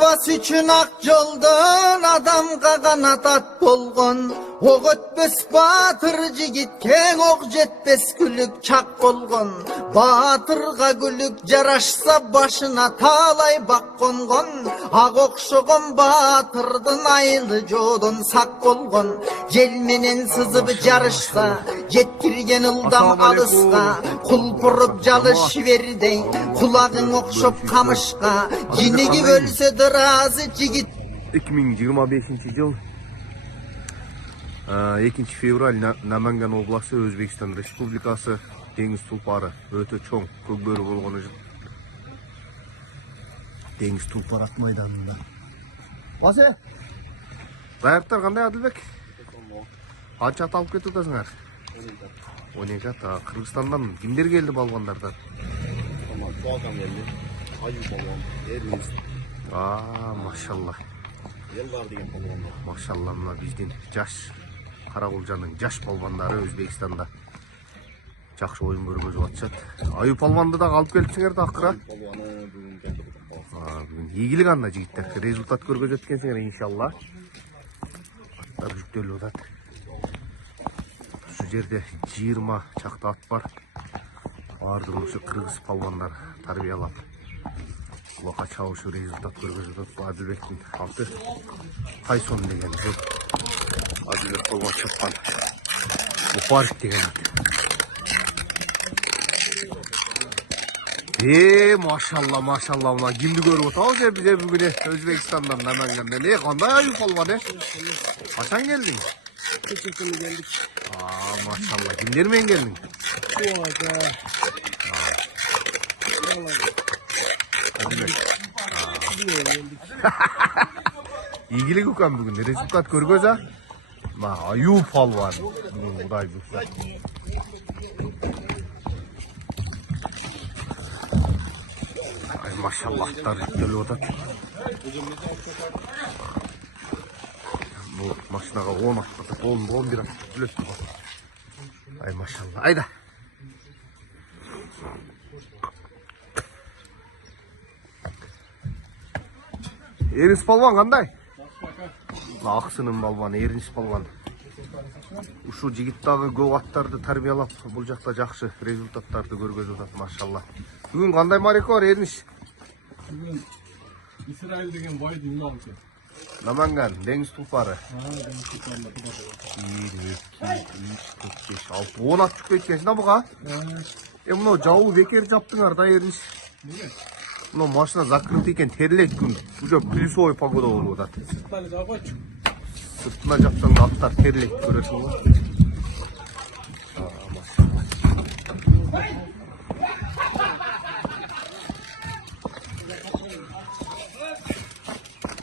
Sivas üçün ak joldan adamga kanat at bolgon. Ok ötbes batır jigit keng ok jetbes gülük çak bolgon. Batırga gülük jaraşsa başına talay bak kongon. Ak okşogon batırdın aylı jodon sak bolgon. Jel menen sızıp jarışsa jetkirgen ıldam alıska. Kulpurup jalış verdey kulagın okşop kamışka. Jinigi bölse dırazı jigit. 2025 yıl 2 fevral Namangan обласы Өзбекстан Республикасы деңіз тұлпары өте чоң көгбөрі болғаны үшін деңіз тұлпары ат майданында. Басы? Даяқтар қандай, Адылбек? Қанша ат алып кетіп отырсыңар? 12 ат. Қырғызстандан кімдер келді балуандардан? Балкан келді. Аю балуан, Эрнис. Машалла. Елдар деген балуандар. Машалла, мына бізден жаш Қарақұлжаның жаш балуандары Өзбекстанда жақсы ойын көргізіп жатышат. Аю палуанды да алып келіпсіңер да ақыра. Балуаны бүгін келтірдік. Бүгін игілік анда жігіттер. Результат көргізіп өткенсіңер иншалла. Аттар жүктеліп жатады. Şu жерде 20 шақты ат бар. Бардың осы қырғыз палуандар тарбиялап. Құлақа чауышы результат көргізіп жатады. Адылбектің аты Тайсон деген жоқ. Адылбек қолға шыққан Мұпарик деген ат. Машалла, машалла, мына кімді көріп отыр бізде бүгін Өзбекстандан Наманганнан. Қандай аю палуан? Қашан келдің? Keçen sene geldik. Maşallah. Kimlerмен geldin? İlgili kukan bugün. Rezultat görgöz ha? Аю палуан. Bugün Құдай бұйырса. Ay maşallah аттар жүктеліп отыр. Bu машинаға 10 атпаса, 11 ат үлесті бар. Ай, машалла. Айда. Эрнис палуан қандай? Ақсының балуаны, Эрнис палуан. Ушу жигиттағы көп аттарды тарбиялап, бұл жақта жақсы результаттарды көргізіп жатады, машалла. Бүгін қандай марека бар, Эрнис? Бүгін Исраил деген байдың ұлы. Наманган, деңіз тұлпары. 1, 2, 3, 4, 5, 6, 10 ат түк кеткен шына бұға? Мұнау жауы бекер жаптыңар да Эрнис. Мұнау машина закрыт екен, терлейді күн. Уже плюсовой погода болып отады. Сыртына жапсаң да аттар терлейді көресің ғой.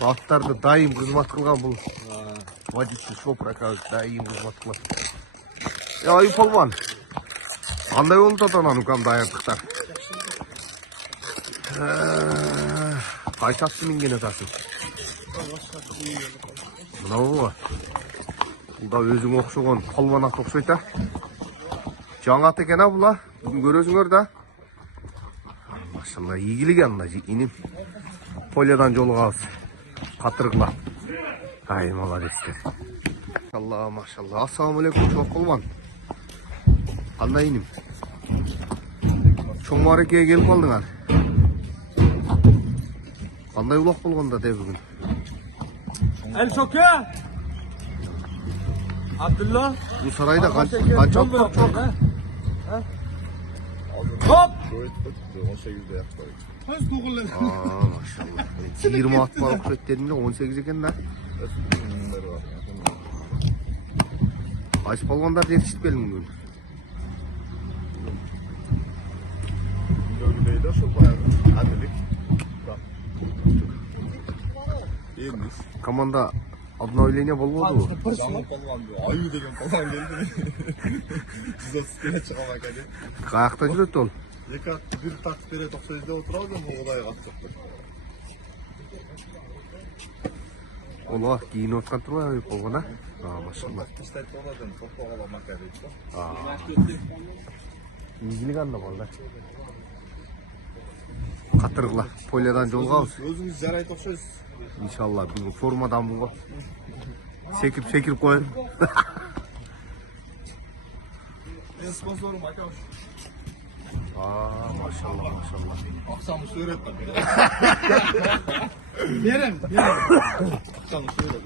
Аттарды дайым қызмат қылған бұл водитель шопыр оказывается, дайым қызмат қылған. Аю палуан, қандай болды атанан үкам дайындықтар? Қайсасы мінген атасың? Мынау ғой. Бұл да өзің оқшыған палуан ат оқшайта. Жаңа ат екен бұл а? Бүгін көресіңер да? Машалла, игілік анна инем. Полядан жолығауыз. Қатырғыла. Ай, молодецтер. Машалла, машалла. Ассаламалейкум, чоқ қолман. Қандай инем? Чоң марекеге келіп қалдыңар. Қандай ұлақ болғанда де бүгін? Әл шоке! Абдулла? Бұл сарайда қанша ұлақ жоқ? Хоп! 18'de yaptık. Maşallah. 20 at var okşayt dedimde 18 eken da. Qaysi polvonlarni yetishib kelding bugun? Bölgedeydi şu bayağı. Adillik. Ernis. Komanda обновление болмады bu. Жаңа полван. Аю деген полван келді. 130 келе шығам әкәде. Қаяқта жүреді ол? Екі атты бір тартып береді, оқса жерде отырады, бұл Құдай қатып тұр. Ола кийиніп отқан тұр ғой полвона. Машалла. İşte oladan topu alamak gerekiyor. İlgili qanda bollar. Қатырғыла. Полядан жолғабыз. Өзіңіз жарайды оқшайсыз. Иншалла бүгін формадамын ғой. Секіріп қойын. Мен спонсорым Акауш. Машалла. Ақшамы сөрет бар. Берем. Ақшамы сөрет.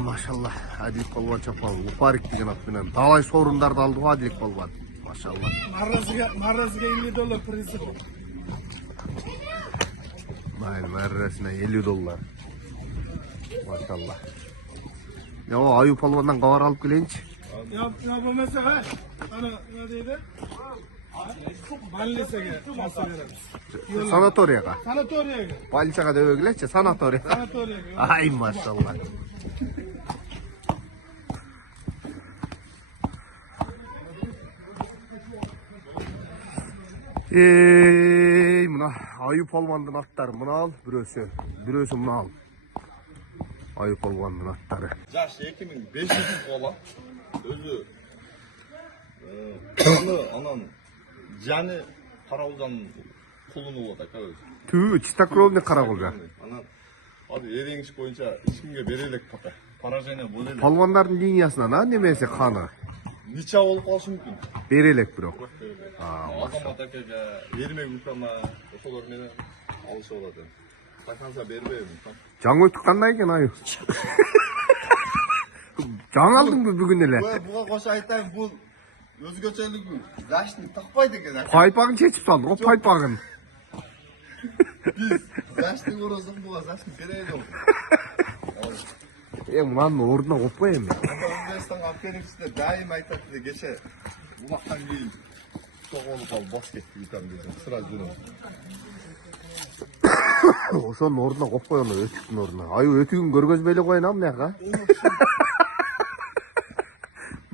Машалла. Әділік Балуан Чапал. Лупарик деген атпенен. Талай сорындарды алды ғой Әділік Балуан. Машалла. Марразыға $50 призы. Мәрресіне $50. Машалла. Аю Палуаннан қавар алып келейінші. Ya bo'lmasa ha. Ana nima deydi? Ballisaga masa beramiz. Sanatoriyaga. Sanatoriyaga. Ballisaga deb o'g'ilchi, sanatoriyaga. Sanatoriyaga. Ay maşallah. Mına Аю Палуандын аттары мына ал, бирөөсү мына ал. Аю Палуандын аттары. Жаш 2500 бола. Өзі анан жаны қарауылдан құлыны болады ака өзі. Түү, чистокровный караколга. Анан ереңіш бойынша ешкімге берелек пока. Поражение болелек. Палуандардын линиясынан а немесе каны? Нича болып қалышы мүмкін. Берелек бирок. Азамат акеге бермек мүмкін ма? Ошолор менен алышы болады. Тақанса бербей мүмкін. Жаңы өтүп кандай экен аю? Жаңы алдыңбы бүгүн эле? Буга коша айтайын, бул өзгөчөлүгү жаштын такпайт экен. Пайпагын чечип салды го, пайпагын. Биз жаштын орозун буга жаштын берели болду. Мынанын ордуна коппой эми. Өзбекстанга алып келипсиздер, дайым айтат эле кече улактан кийин соголуп алып бас кетти үтам десем, сразу жүрөм. Ошонун ордуна коппой оны, өтүктүн ордуна. Аю өтүгүн көргөзбөй эле коеюн а мынаяка.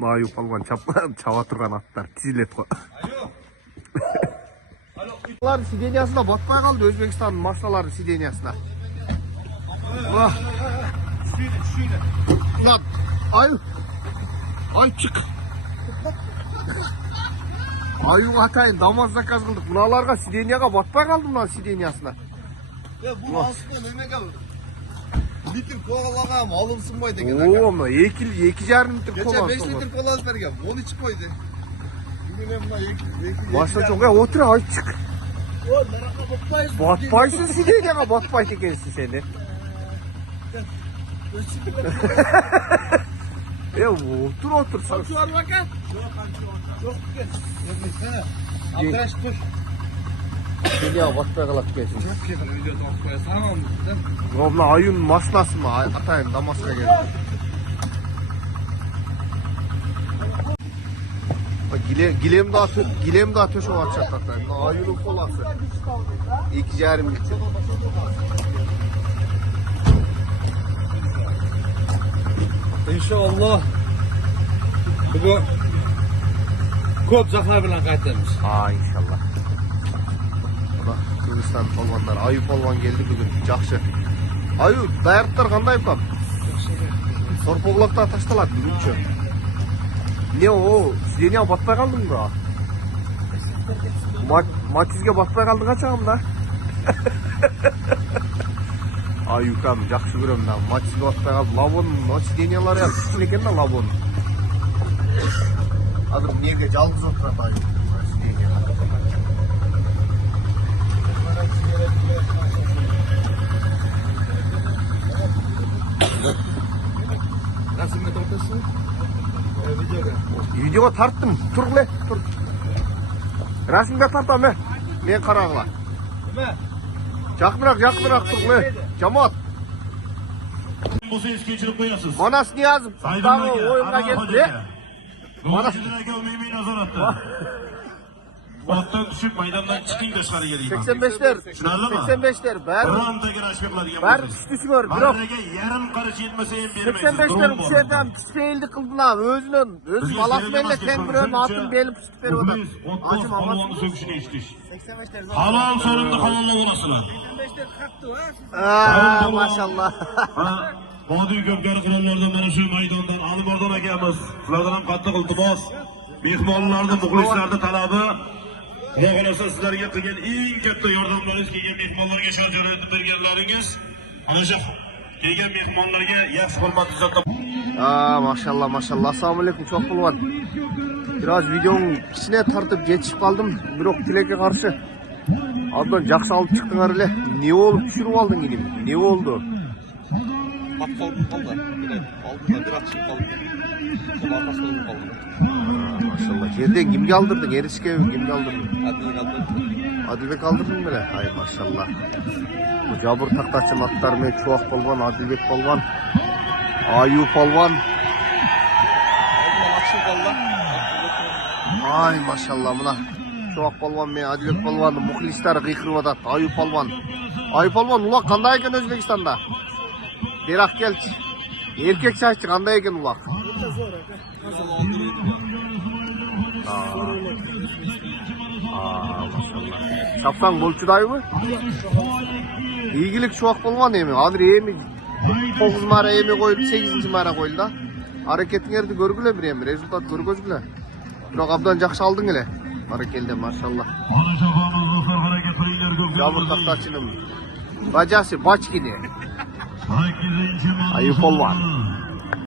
Аю Палуан чаба турган аттар тизилет го. Алар сидениясына батпай калды, Өзбекстандын машиналарынын сидениясына. Lan ay çık. Аю атайын дамаз заказ кылдык. Мыналарга сиденияга батпай калдым lan сидениясына. Ya bu aslında memega litr kovaлагам алынсынбай деген. О, мына 2,5 литр Geçen кола. 5 litr kola alıp bergen. Onu içip koydu. Bugün ben buna 2 Başta çok otur ay çık. Batpaysın sidенияга батпайт экенсиң сени. Otur. Şu var bakın. Yok gel. Arkadaş dur. Sиденияга батпай калат экенсиң. Çok yakın videoda alıp koyasın. Tamam mı? Мына аюнун машинасы ма атайын Дамаска келди. Гилем да төшөп атышат атайын. Мына аюнун коласы. 2,5 литр. İnşallah bugün köp zafar bilen qaytamiz. İnşallah. Mына Kırgızstan polvonlar, Аю Polvon келди бүгүн. Жакшы. Аю, даярдыктар кандай экен? Сорпоглокто ташталат бүгүнчө. Не о, сидения батпай калдың ба? Матизге батпай калдың ачагым да. Аюкам жакшы көрөм да. Матизге батпай калды. Лабон, сидениялары ал кичине экен да лабон. Азыр эмнеге жалгыз отурат аю. Rasımda tortasın. Videoga. Видеого тарттым. Тур эле, тур. Расымга тартам мен карагыла. Жакыныраак тур эле. Жамаат. Болса еске жүріп қоясыз. Манас Ниязов дагы оюнга келди. Манас Меймей назаратта. Оттан түсіп майдандан чықын тышқары келейін. 85'ler бәрі. Ұрандагер ашпеқлар ген Бәрі түстісіңөр, бирок. Бәріге ярым қары жетмесе ем бермейсіз. 85'ler үшеден түспейілді қылдыла. Өз баласымен тең бірін атын беліп түстіп беріп отыр. Отбос қалуаны сөгішіне іштіш. Халал сорымды халалла боласына. 85'ler Maşallah. Бауды көпкәрі құраллардан мәні şu майдандан алып ордан әкеміз. Сылардан қатты қылды бос. Мехманларды, мұқлисларды талабы. Xudo xolasa sizlarga qilgan eng katta yordamlaringiz kelgan mehmonlarga shajorat berganlaringiz. Ana shu kelgan mehmonlarga yaxshi hurmat ko'rsatib. Maşallah maşallah. Assalomu alaykum çok bulvan. Biraz videonun içine tartıp geçip kaldım. Birok tilekке karşı. Abdan жақсы алып çıktыңар эле. Ne oldu düşürüp aldın gidip? Ne oldu? Қатты қалып қалды. Алдында бір ат шығып қалды. Сол арқасында болып қалды. Maşallah. Жерден kimge aldırdın? Erişke kimge aldırdın? Әділдік алды. Adilbek aldırdın mı? Ay maşallah. Bu Jabır Taktaç'ın atlarını Çuak Polvan, Adilbek Polvan, Ayup Polvan. Алдында ат шығып қалды. Ay maşallah buna. Çuak Polvan ve Adilbek Polvan'ın muhlisleri kıykırıp atat. Ayup Polvan. Ayup Polvan ulak kanday eken Özbekistan'da? Berak gelç. Erkek çayçı kanday eken ulak? Maşallah. Sapsan bolçuday mı? İyigilik Çuak Polvan emi. Adır emi 9 mara emi koyup 8. mara koyuldu da. Hareketіңерді көргіле бір еми, результат көргөзгіле. Бірақ абдан жақсы алдың еле. Баракелде, машаллах. Jabır Taktaç'ın bacası Baçkini. Ayıp olman.